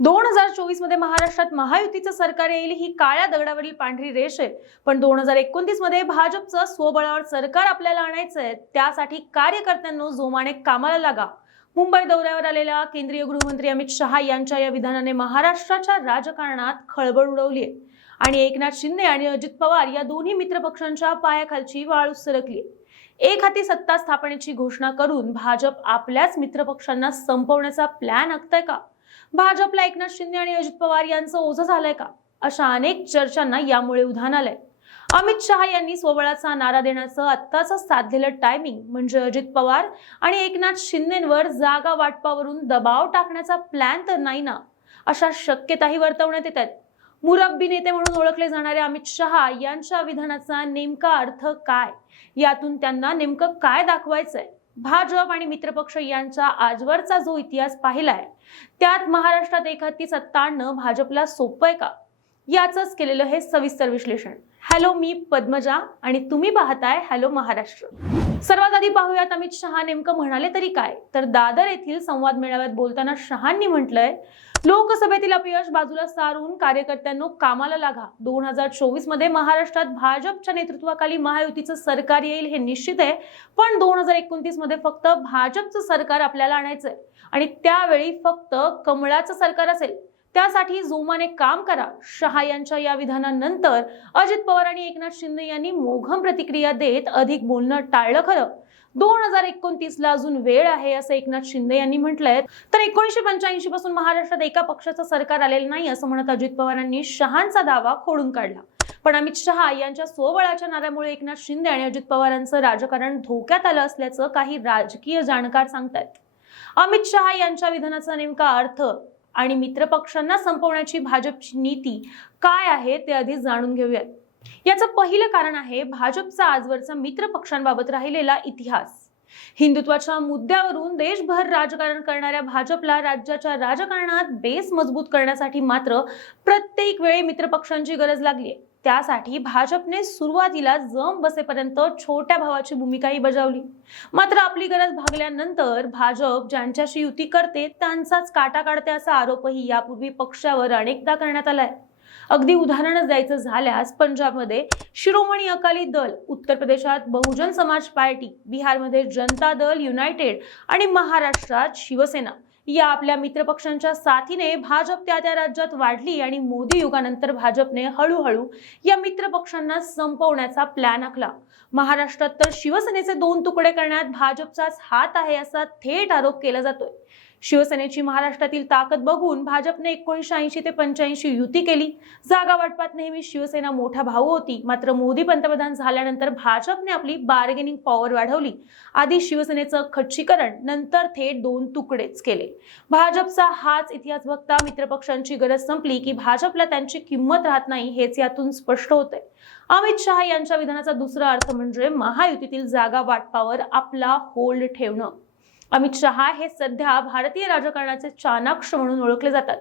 दोन हजार चोवीसमध्ये महाराष्ट्रात महायुतीचं सरकार येईल ही काळ्या दगडावरील पांढरी रेष आहे. पण दोन हजार एकोणतीसमध्ये भाजपचं स्वबळावर सरकार आपल्याला आणायचंय त्यासाठी कार्यकर्त्यांनो जोमाने कामाला लागा. मुंबई दौऱ्यावर आलेल्या केंद्रीय गृहमंत्री अमित शहा यांच्या या विधानाने महाराष्ट्राच्या राजकारणात खळबळ उडवली आहे. आणि एकनाथ शिंदे आणि अजित पवार या दोन्ही मित्रपक्षांच्या पायाखालची वाळू सरकली एक हाती सत्ता स्थापनेची घोषणा करून भाजप आपल्याच मित्रपक्षांना संपवण्याचा प्लॅन आखतंय का? भाजपला एकनाथ शिंदे आणि अजित पवार यांचं ओझं झालंय का? अशा अनेक चर्चांना यामुळे उधाण आलंय. अमित शहा यांनी स्वबळाचा नारा देण्याचं आत्ताच साधलेलं टायमिंग म्हणजे अजित पवार आणि एकनाथ शिंदेवर जागा वाटपावरून दबाव टाकण्याचा प्लॅन तर नाही ना? अशा शक्यताही वर्तवण्यात येत आहेत. मुरब्बी नेते म्हणून ओळखले जाणारे अमित शहा यांच्या विधानाचा नेमका अर्थ काय? यातून त्यांना नेमकं काय दाखवायचंय? भाजप आणि मित्रपक्ष यांचा आजवरचा जो इतिहास पाहिलाय त्यात महाराष्ट्रात एखादी सत्ता आणणं भाजपला सोपं आहे का? याचंच केलेलं हे सविस्तर विश्लेषण. हॅलो मी पद्मजा आणि तुम्ही पाहताय हॅलो महाराष्ट्र. सर्वात आधी पाहूयात अमित शहा नेमकं म्हणाले तरी काय? तर दादर येथील संवाद मेळाव्यात बोलताना शहांनी म्हटलंय लोकसभेतील अपयश बाजूला सारून कार्यकर्त्यांनो कामाला लागा. दोन हजार चोवीसमध्ये महाराष्ट्रात भाजपच्या नेतृत्वाखाली महायुतीचं सरकार येईल हे निश्चित आहे पण दोन हजार एकोणतीसमध्ये फक्त भाजपचं सरकार आपल्याला आणायचंय. आणि त्यावेळी फक्त कमळाचं सरकार असेल. त्यासाठी जोमाने काम करा. शहा यांच्या या विधानानंतर अजित पवार आणि एकनाथ शिंदे यांनी मोघम प्रतिक्रिया देत अधिक बोलणं टाळलं खरं. दोन हजार एकोणतीस ला अजून वेळ आहे असं एकनाथ शिंदे यांनी म्हटलंय. तर एकोणीशे पंच्याऐंशी पासून महाराष्ट्रात एका पक्षाचं सरकार आलेलं नाही असं म्हणत अजित पवारांनी शहांचा दावा खोडून काढला. पण अमित शहा यांच्या स्वबळाच्या नाऱ्यामुळे एकनाथ शिंदे आणि अजित पवारांचं राजकारण धोक्यात आलं असल्याचं काही राजकीय जाणकार सांगतायत. अमित शहा यांच्या विधानाचा नेमका अर्थ आणि मित्रपक्षांना संपवण्याची भाजपची नीती काय आहे ते आधी जाणून घेऊयात. याचं पहिलं कारण आहे भाजपचा आजवरचा मित्रपक्षांबाबत राहिलेला इतिहास. हिंदुत्वाच्या मुद्द्यावरून देशभर राजकारण करणाऱ्या भाजपला राज्याच्या राजकारणात बेस मजबूत करण्यासाठी मात्र प्रत्येक वेळी मित्रपक्षांची गरज लागली आहे त्यासाठी भाजपने सुरुवातीला जम बसेपर्यंत छोट्या भावाची भूमिकाही बजावली. मात्र आपली गरज भागल्यानंतर भाजप ज्यांच्याशी युती करते त्यांचाच काटा काढते असा आरोपही यापूर्वी पक्षावर अनेकदा करण्यात आलाय. अगदी उदाहरणच द्यायचं झाल्यास पंजाबमध्ये शिरोमणी अकाली दल उत्तर प्रदेशात बहुजन समाज पार्टी बिहारमध्ये जनता दल युनायटेड आणि महाराष्ट्रात शिवसेना. या आपल्या मित्रपक्षांच्या साथीने भाजप त्या त्या राज्यात वाढली आणि मोदी युगानंतर भाजपने हळूहळू या मित्रपक्षांना संपवण्याचा प्लॅन आखला. महाराष्ट्रात तर शिवसेनेचे दोन तुकडे करण्यात भाजपचाच हात आहे असा थेट आरोप केला जातोय. शिवसेनेची महाराष्ट्रातील ताकद बघून भाजपने एकोणीशे ऐंशी ते पंच्याऐंशी युती केली. जागा वाटपात नेहमी शिवसेना मोठा भाऊ होती. मात्र मोदी पंतप्रधान झाल्यानंतर भाजपने आपली बार्गेनिंग पॉवर वाढवली. आधी शिवसेनेचं खच्चीकरण नंतर थेट दोन तुकडेच केले. भाजपचा हाच इतिहास बघता मित्रपक्षांची गरज संपली की भाजपला त्यांची किंमत राहत नाही हेच यातून स्पष्ट होतंय. अमित शहा यांच्या विधानाचा दुसरा अर्थ म्हणजे महायुतीतील जागा वाटपावर आपला होल्ड ठेवणं. अमित शहा हे सध्या भारतीय राजकारणाचे चाणाक्ष म्हणून ओळखले जातात.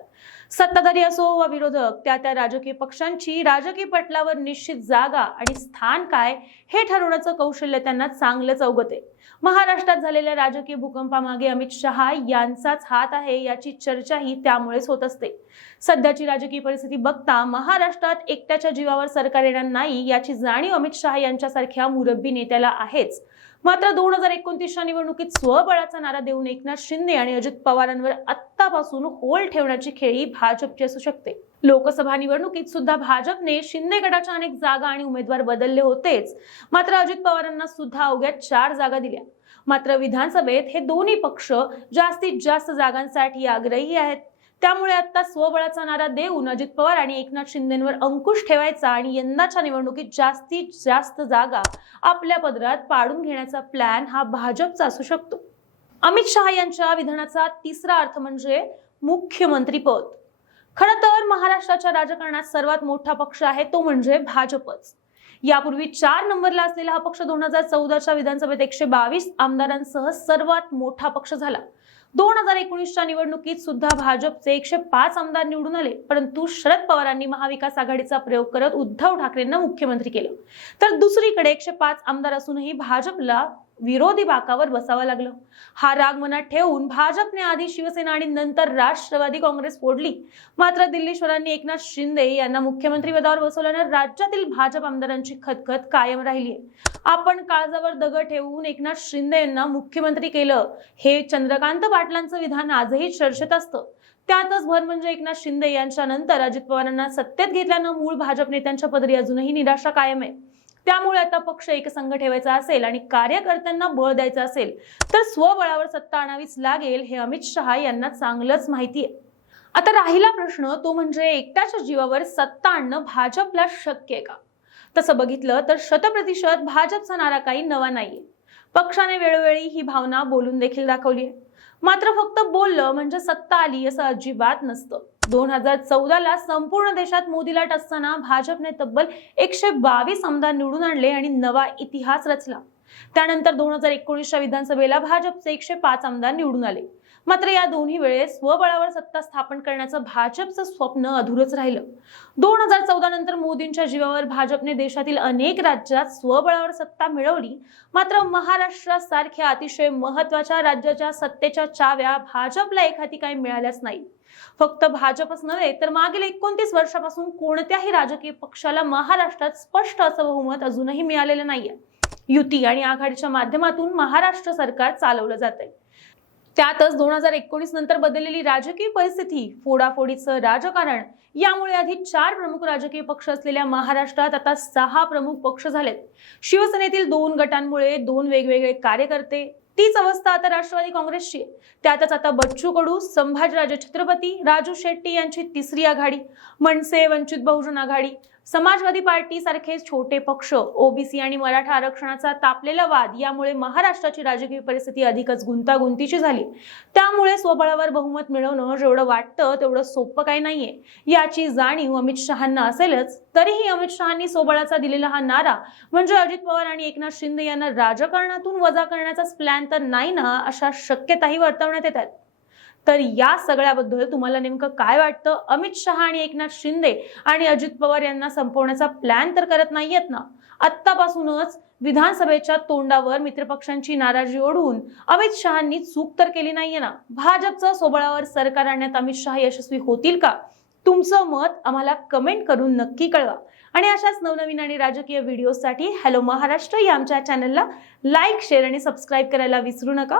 सत्ताधारी असो वा विरोधक त्या त्या राजकीय पक्षांची राजकीय पटलावर निश्चित जागा आणि स्थान काय हे ठरवण्याचं कौशल्य त्यांना चांगलंच अवगत आहे महाराष्ट्रात झालेल्या राजकीय भूकंपामागे अमित शहा यांचाच हात आहे याची चर्चाही त्यामुळेच होत असते. सध्याची राजकीय परिस्थिती बघता महाराष्ट्रात एकट्याच्या जीवावर सरकार येणार नाही याची जाणीव अमित शहा यांच्यासारख्या मुरब्बी नेत्याला आहेच. मात्र दोन हजार एकोणतीसच्या निवडणुकीत स्वबळाचा नारा देऊन एकनाथ शिंदे आणि अजित पवारांवर आत्तापासून होल ठेवण्याची खेळी भाजपची असू शकते. लोकसभा निवडणुकीत सुद्धा भाजपने शिंदे गटाच्या अनेक जागा आणि उमेदवार बदलले होतेच. मात्र अजित पवारांना सुद्धा अवघ्या चार जागा दिल्या. मात्र विधानसभेत हे दोन्ही पक्ष जास्तीत जास्त जागांसाठी आग्रही आहेत. त्यामुळे आता स्वबळाचा नारा देऊन अजित पवार आणि एकनाथ शिंदेवर अंकुश ठेवायचा आणि यंदाच्या निवडणुकीत जास्तीत जास्त जागा आपल्या पदरात पाडून घेण्याचा प्लॅन हा भाजपचा असू शकतो. अमित शहा यांच्या विधानाचा तिसरा अर्थ म्हणजे मुख्यमंत्री पद. खरं तर महाराष्ट्राच्या राजकारणात सर्वात मोठा पक्ष आहे तो म्हणजे भाजपच. यापूर्वी चार नंबरला असलेला हा पक्ष दोन हजार चौदाच्या विधानसभेत एकशे बावीस आमदारांसह सर्वात मोठा पक्ष झाला. दोन हजार एकोणीसच्या निवडणुकीत सुद्धा भाजपचे एकशे पाच आमदार निवडून आले परंतु शरद पवारांनी महाविकास आघाडीचा प्रयोग करत उद्धव ठाकरेंना मुख्यमंत्री केलं. तर दुसरीकडे एकशे पाच आमदार असूनही भाजपला विरोधी बाकावर बसावं लागलं. हा राग मनात ठेवून भाजपने आधी शिवसेना आणि नंतर राष्ट्रवादी काँग्रेस फोडली. मात्र दिल्लीश्वरांनी एकनाथ शिंदे यांना मुख्यमंत्री पदावर बसवल्यानं राज्यातील भाजप आमदारांची खतखत कायम राहिली आहे आपण काळजावर दगड ठेवून एकनाथ शिंदे यांना मुख्यमंत्री केलं हे चंद्रकांत पाटलांचं विधान आजही चर्चेत असतं. त्यातच भर म्हणजे एकनाथ शिंदे यांच्या नंतर अजित पवारांना सत्तेत घेतल्यानं मूळ भाजप नेत्यांच्या पदरी अजूनही निराशा कायम आहे. त्यामुळे आता पक्ष एकसंघ ठेवायचा असेल आणि कार्यकर्त्यांना बळ द्यायचं असेल तर स्वबळावर सत्ता आणावीच लागेल हे अमित शहा यांना चांगलंच माहिती आहे. आता राहिला प्रश्न तो म्हणजे एकट्याच्या जीवावर सत्ता आणणं भाजपला शक्य आहे का? तसं बघितलं तर शतप्रतिशत भाजपचा नारा काही नवा नाहीये. पक्षाने वेळोवेळी ही भावना बोलून देखील दाखवली आहे. मात्र फक्त बोललं म्हणजे सत्ता आली असं अजिबात नसतं. दोन हजार चौदाला संपूर्ण देशात मोदी लाट असताना भाजपने तब्बल एकशे बावीस आमदार निवडून आणले आणि नवा इतिहास रचला. त्यानंतर दोन हजार एकोणीसच्या विधानसभेला भाजपचे एकशे पाच आमदार निवडून आले. मात्र या दोन्ही वेळेस स्वबळावर सत्ता स्थापन करण्याचं भाजपचं स्वप्न अधुरच राहिलं. दोन हजार चौदा नंतर मोदींच्या जीवावर भाजपने देशातील अनेक राज्यात स्वबळावर सत्ता मिळवली. मात्र महाराष्ट्रासारख्या अतिशय महत्त्वाच्या राज्याच्या सत्तेच्या चाव्या भाजपला एखादी काही मिळाल्याच नाही. फक्त भाजपच नव्हे तर मागील एकोणतीस वर्षापासून कोणत्याही राजकीय पक्षाला महाराष्ट्रात स्पष्ट असं बहुमत अजूनही मिळालेलं नाहीये. युती आणि आघाडीच्या माध्यमातून महाराष्ट्र सरकार चालवलं जात आहे त्यातच दोन हजार एकोणीस नंतर बदललेली राजकीय परिस्थिती फोडाफोडीचं राजकारण यामुळे आधी चार प्रमुख राजकीय पक्ष असलेल्या महाराष्ट्रात आता सहा प्रमुख पक्ष झालेत शिवसेनेतील दोन गटांमुळे दोन वेगवेगळे कार्यकर्ते तीच अवस्था आता राष्ट्रवादी काँग्रेसची आहे. त्यातच आता बच्चू कडू संभाजीराजे छत्रपती राजू शेट्टी यांची तिसरी आघाडी मनसे वंचित बहुजन आघाडी समाजवादी पार्टी सारखे छोटे पक्ष ओबीसी आणि मराठा आरक्षणाचा तापलेला वाद यामुळे महाराष्ट्राची राजकीय परिस्थिती अधिकच गुंतागुंतीची झाली. त्यामुळे स्वबळावर बहुमत मिळवणं जेवढं वाटतं तेवढं सोपं काही नाहीये. याची जाणीव अमित शहांना असेलच. तरीही अमित शहांनी स्वबळाचा दिलेला हा नारा म्हणजे अजित पवार आणि एकनाथ शिंदे यांना राजकारणातून वजा करण्याचाच प्लॅन तर नाही ना अशा शक्यताही वर्तवण्यात येतात तर या सगळ्याबद्दल तुम्हाला नेमकं काय वाटतं? अमित शहा आणि एकनाथ शिंदे आणि अजित पवार यांना संपवण्याचा प्लॅन तर करत नाहीयेत ना? आत्तापासूनच विधानसभेच्या तोंडावर मित्रपक्षांची नाराजी ओढून अमित शहांनी चूक तर केली नाहीये ना? भाजपचं सोबळावर सरकार आणण्यात अमित शहा यशस्वी होतील का? तुमचं मत आम्हाला कमेंट करून नक्की कळवा. आणि अशाच नवनवीन आणि राजकीय व्हिडिओसाठी हॅलो महाराष्ट्र या आमच्या चॅनलला लाईक शेअर आणि सबस्क्राईब करायला विसरू नका.